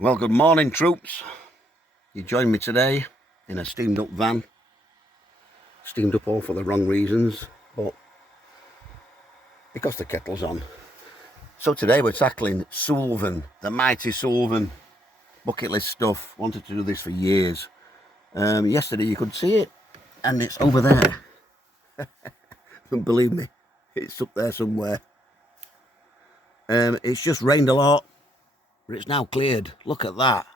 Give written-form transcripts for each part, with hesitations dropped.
Well, good morning, troops. You joined me today in a steamed up van. Steamed up all for the wrong reasons, but because the kettle's on. So today we're tackling SUILVEN, the mighty SUILVEN. Bucket list stuff. Wanted to do this for years. Yesterday you could see it, and it's over there. And believe me, it's up there somewhere. It's just rained a lot, but it's now cleared. Look at that.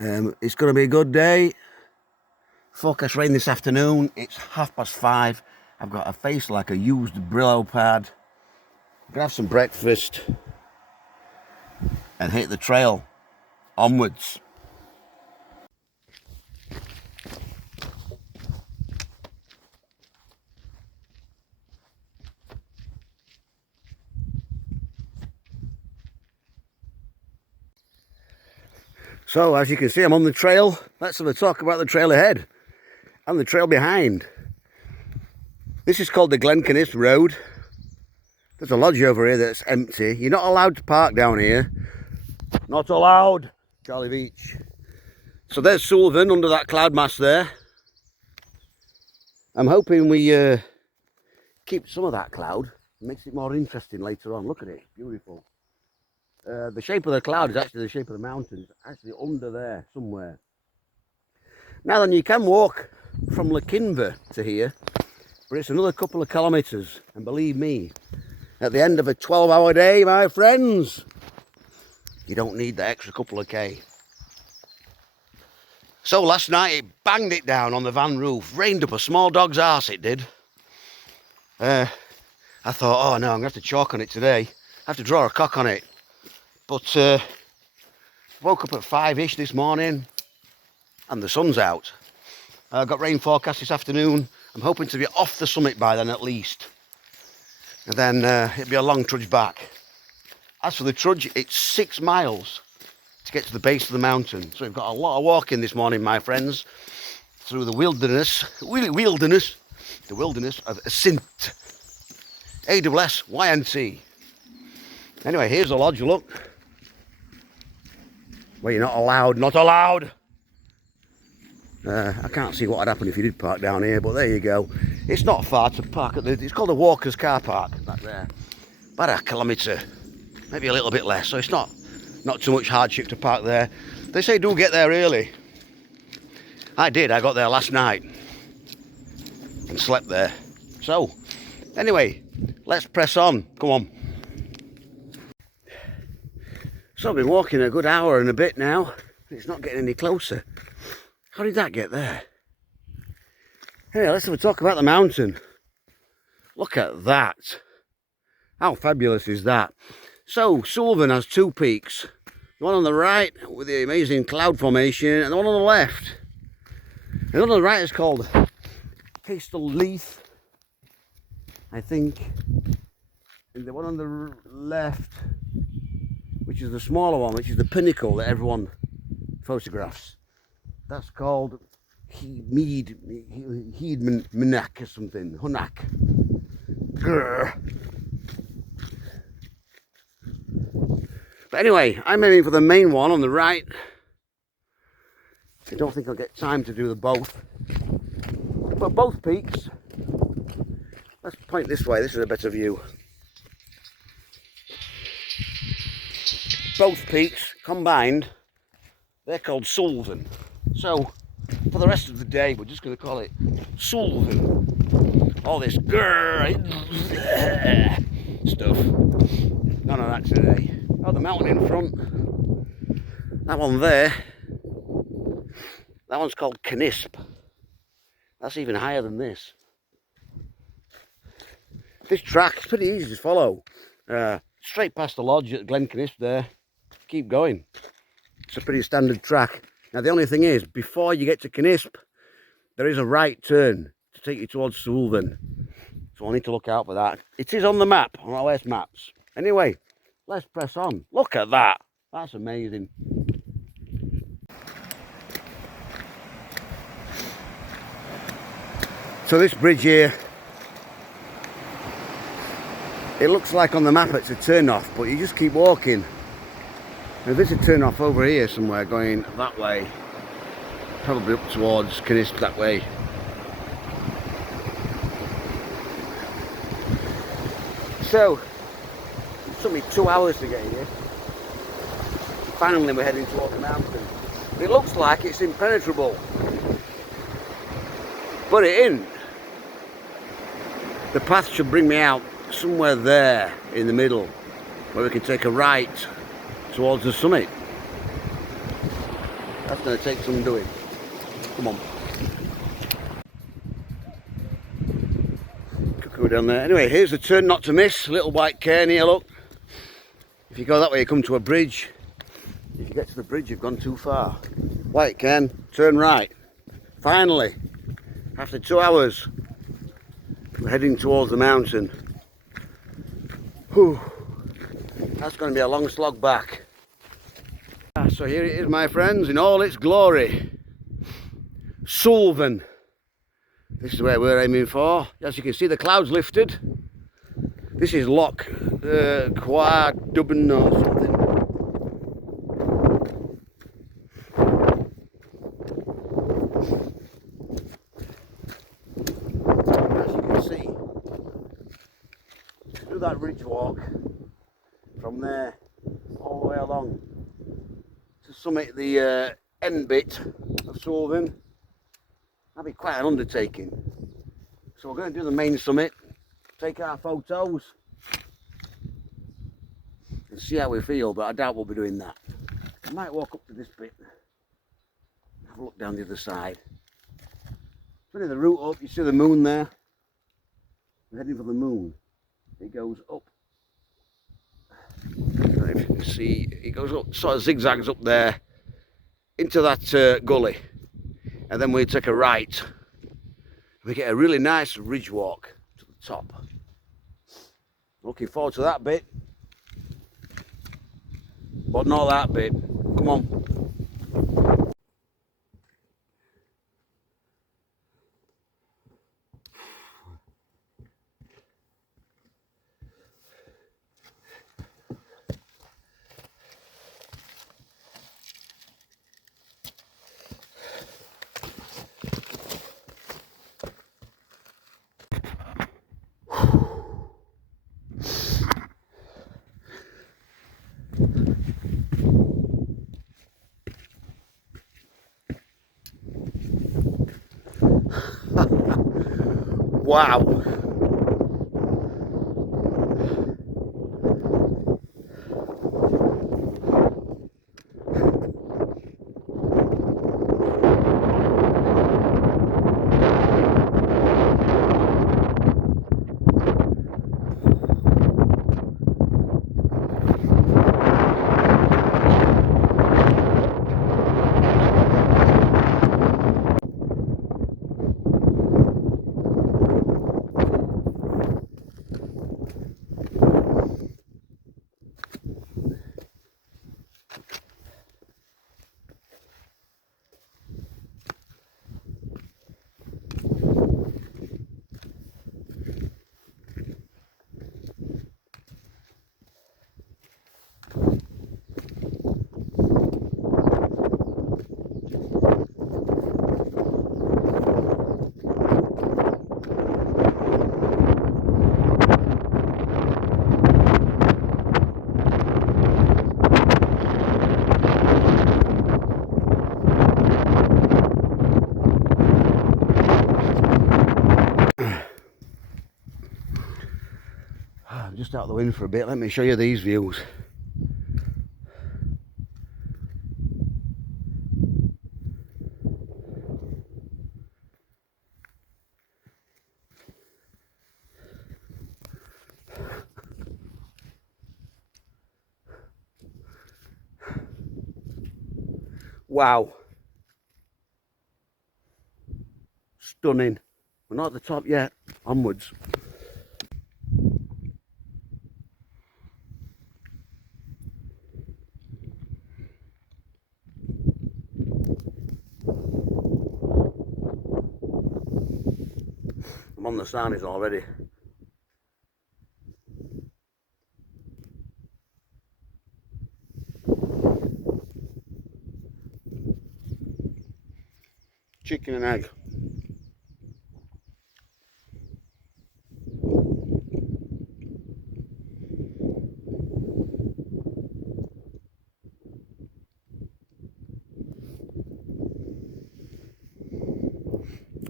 It's going to be a good day. Forecast rain this afternoon. It's 5:30. I've got a face like a used Brillo pad. I'm going to have some breakfast and hit the trail onwards. So, as you can see, I'm on the trail. Let's have a talk about the trail ahead and the trail behind. This is called the Glencanis Road. There's a lodge over here that's empty. You're not allowed to park down here. Not allowed. Charlie Beach. So there's SUILVEN under that cloud mass there. I'm hoping we keep some of that cloud. It makes it more interesting later on. Look at it. Beautiful. The shape of the cloud is actually the shape of the mountains, actually under there somewhere. Now then, you can walk from Lakinva to here, but it's another couple of kilometres, and believe me, at the end of a 12-hour day, my friends, you don't need the extra couple of K. So last night it banged it down on the van roof, rained up a small dog's arse, it did. I thought, oh no, I'm going to have to chalk on it today. I have to draw a cock on it. But woke up at 5-ish this morning and the sun's out. I've got rain forecast this afternoon. I'm hoping to be off the summit by then at least. And then it'll be a long trudge back. As for the trudge, it's 6 miles to get to the base of the mountain. So we've got a lot of walking this morning, my friends, through the wilderness of Sint. AWS-YNT. Anyway, here's the lodge, look. Well, you're not allowed. I can't see what would happen if you did park down here, but there you go. It's not far to park at it's called a walker's car park back there. About a kilometre, maybe a little bit less, so it's not too much hardship to park there. They say do get there early. I did, I got there last night and slept there. So, anyway, let's press on, come on. So I've been walking a good hour and a bit now. It's not getting any closer. How did that get there? Anyway, let's have a talk about the mountain. Look at that. How fabulous is that? So SUILVEN has 2 peaks. The one on the right with the amazing cloud formation, and the one on the left. And the one on the right is called Castle Leith, I think. And the one on the left, which is the smaller one, which is the pinnacle that everyone photographs. That's called Heedman or something. Hunak. Grr. But anyway, I'm aiming for the main one on the right. I don't think I'll get time to do the both. But both peaks. Let's point this way, this is a better view. Both peaks combined, they're called SUILVEN. So for the rest of the day, we're just going to call it SUILVEN. All this stuff. None of that today. Oh, the mountain in front. That one there. That one's called Canisp. That's even higher than this. This track's pretty easy to follow. Straight past the lodge at Glencanis there. Keep going. It's a pretty standard track. Now the only thing is, before you get to Canisp, there is a right turn to take you towards SUILVEN. So I need to look out for that. It is on the map, on OS maps. Anyway, let's press on. Look at that. That's amazing. So this bridge here, it looks like on the map it's a turn off, but you just keep walking Now there's a turn off over here somewhere going that way, probably up towards Canisp that way. So, it took me 2 hours to get here. Finally we're heading towards the mountain. It looks like it's impenetrable, but it isn't. The path should bring me out somewhere there in the middle, where we can take a right towards the summit. That's going to take some doing. Come on. Could go down there. Anyway, here's the turn not to miss. Little white cairn here, look. If you go that way, you come to a bridge. If you get to the bridge, you've gone too far. White cairn, turn right. Finally, after 2 hours, we're heading towards the mountain. Whew. That's going to be a long slog back. So here it is, my friends, in all its glory. SUILVEN. This is where we're aiming for. As you can see, the clouds lifted. This is Loch Quadubin or something. As you can see, do that ridge walk from there all the way along to summit the end bit of SUILVEN. That'd be quite an undertaking. So we're going to do the main summit, take our photos and see how we feel, but I doubt we'll be doing that. I might walk up to this bit, have a look down the other side. Putting the route up, you see the moon there? We're heading for the moon. It goes up. I don't know if you can see, it goes up, sort of zigzags up there into that gully, and then we take a right. We get a really nice ridge walk to the top. Looking forward to that bit, but not that bit. Come on. Wow. I'm just out the wind for a bit. Let me show you these views. Wow. Stunning. We're not at the top yet. Onwards. I'm on the sarnies already. chicken and egg.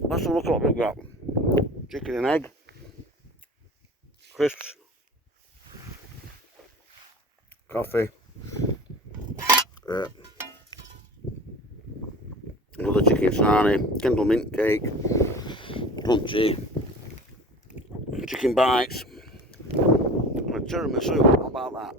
Let's have a look at what we've got. Chicken and egg, crisps, coffee, another chicken sarnie, Kendal mint cake, crunchy, chicken bites, and a tiramisu. How about that?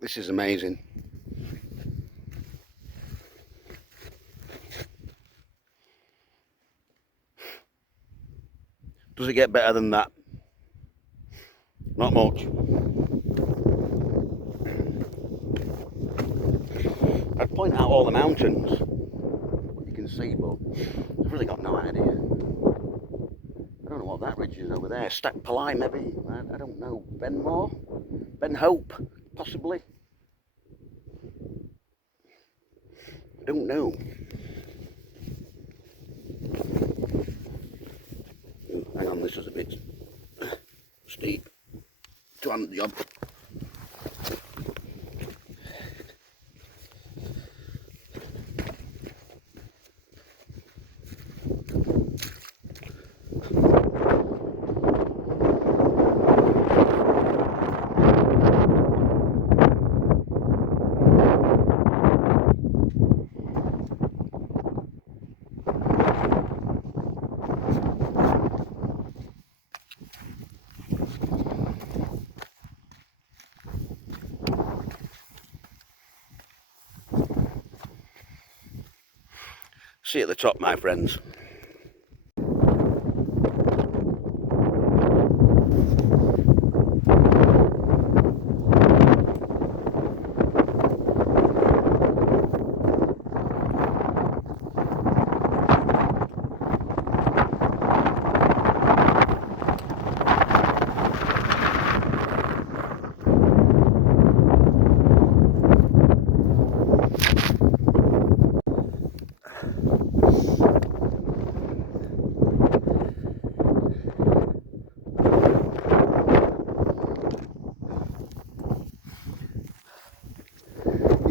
This is amazing. Does it get better than that? Not much. I'd point out all the mountains, what you can see, but I've really got no idea. I don't know what that ridge is over there. Stack Palai, maybe? I don't know. Benmore? Ben Hope, possibly? I don't know. Ooh, hang on, this is a bit steep. To hand the job. See you at the top, my friends.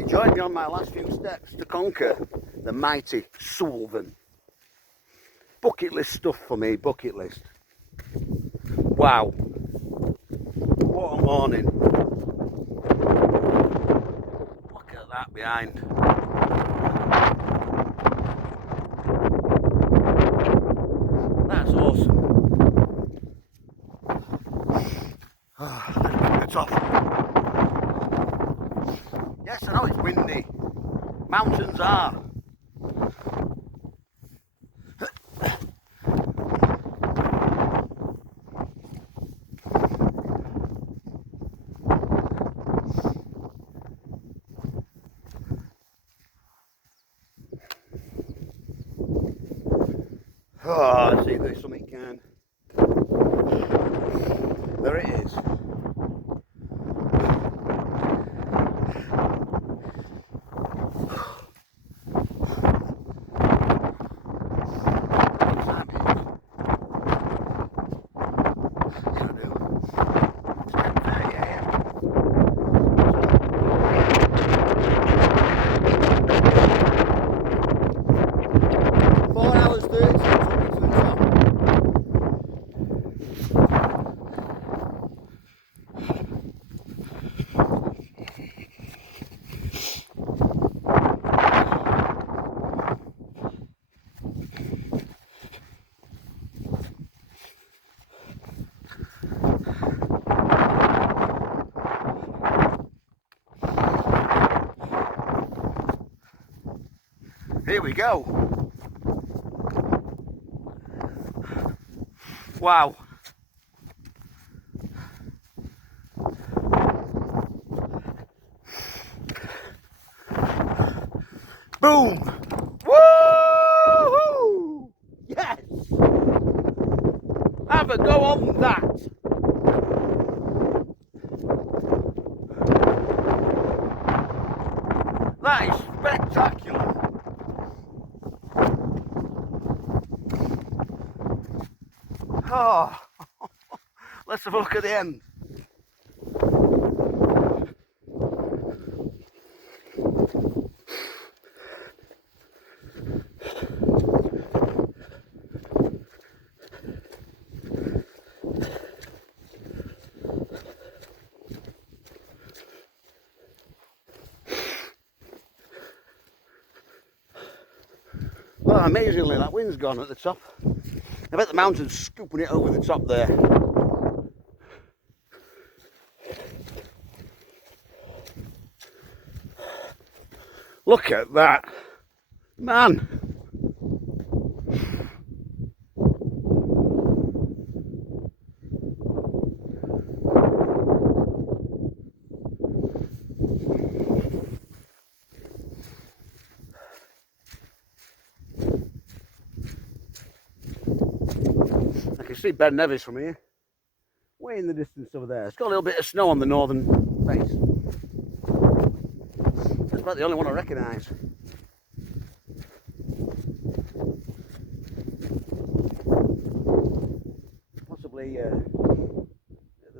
Join me on my last few steps to conquer the mighty SUILVEN. Bucket list stuff for me, bucket list. Wow. What a morning. Look at that behind. That's awesome. It's off. Yes, I know it's windy. Mountains are. Oh, let's see if there's something can. There it is. Here we go. Wow. Boom. Woo! Yes. Have a go on that. That is spectacular. Oh, let's have a look at the end. Well, amazingly, that wind's gone at the top. I bet the mountain's scooping it over the top there. Look at that, man. I can see Ben Nevis from here, way in the distance over there. It's got a little bit of snow on the northern face. That's about the only one I recognise. Possibly the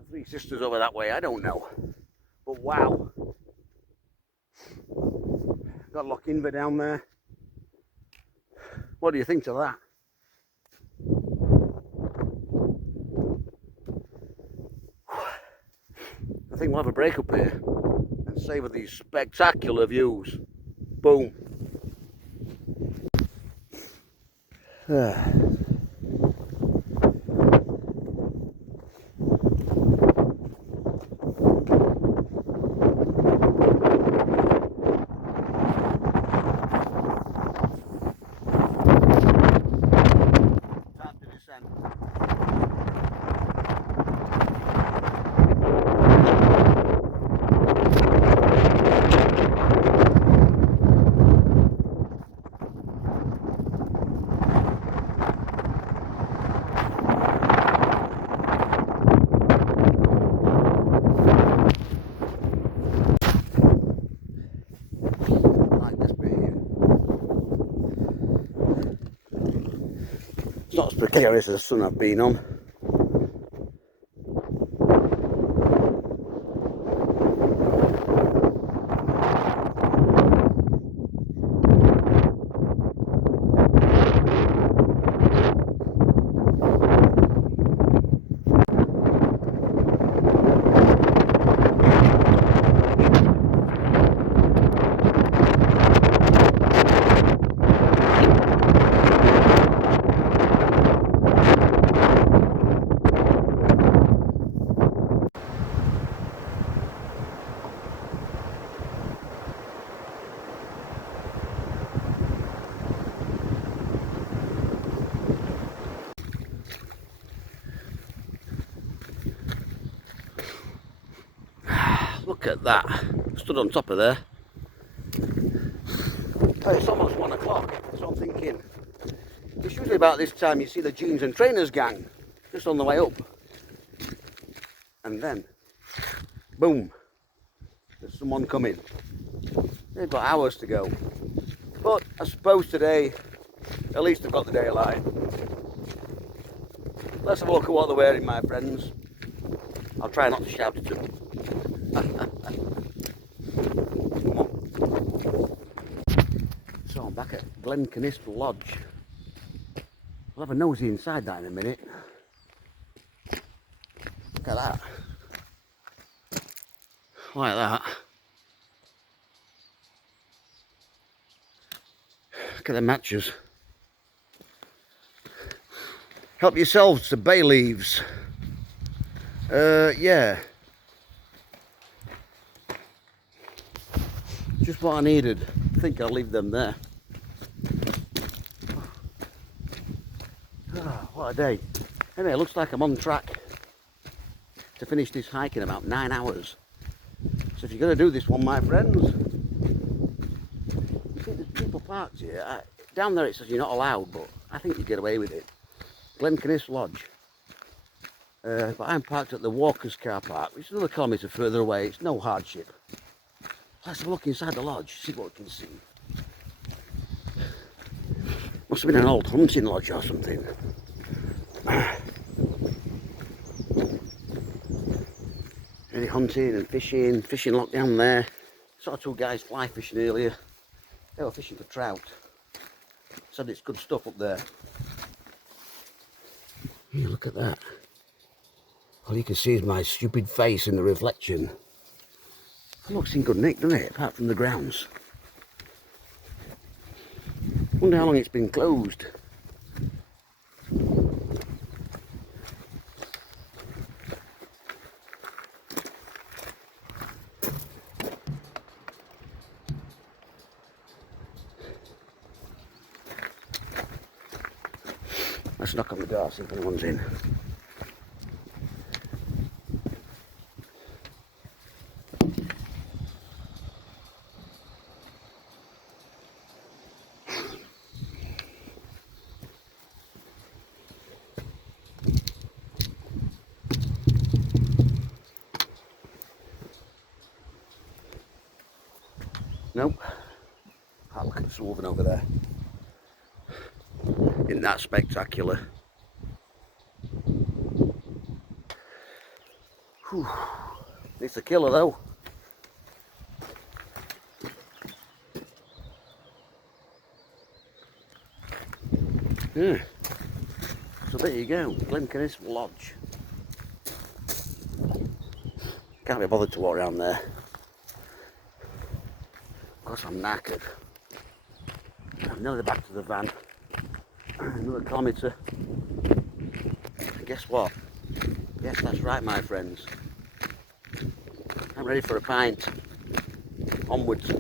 Three Sisters over that way, I don't know. But wow. Got Loch Inver down there. What do you think to that? I think we'll have a break up here and savour these spectacular views. Boom. It's not as precarious as the sun I've been on. Look at that. Stood on top of there. Oh, it's almost 1 o'clock, so I'm thinking. It's usually about this time you see the Jeans and Trainers gang just on the way up. And then, boom, there's someone coming. They've got hours to go. But I suppose today, at least they've got the daylight. Let's have a look at what they're wearing, my friends. I'll try not to shout at them. Come on. So I'm back at Glencanisp Lodge. I'll have a nosy inside that in a minute. Look at that. Like that. Look at the matches. Help yourselves to bay leaves. Yeah. Just what I needed. I think I'll leave them there. Oh, what a day. Anyway, it looks like I'm on track to finish this hike in about 9 hours. So if you're going to do this one, my friends, you see there's people parked here. Down there it says you're not allowed, but I think you get away with it. Glencanis Lodge. But I'm parked at the Walkers car park, which is another kilometre further away. It's no hardship. Let's have a look inside the lodge, see what we can see. Must have been an old hunting lodge or something. Really hunting and fishing locked down there. Saw two guys fly fishing earlier. They were fishing for trout. Said it's good stuff up there. Hey, look at that. All you can see is my stupid face in the reflection. It looks in good nick, doesn't it? Apart from the grounds. Wonder how long it's been closed. Let's knock on the door, see if anyone's in. Nope. Oh, look at SUILVEN over there. Isn't that spectacular? Whew. It's a killer though. Yeah. So there you go, Glencanis Lodge. Can't be bothered to walk around there. Of course I'm knackered. I'm nearly back to the van. Another kilometre. And guess what? Yes, that's right, my friends. I'm ready for a pint. Onwards.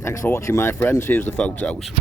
Thanks for watching, my friends. Here's the photos.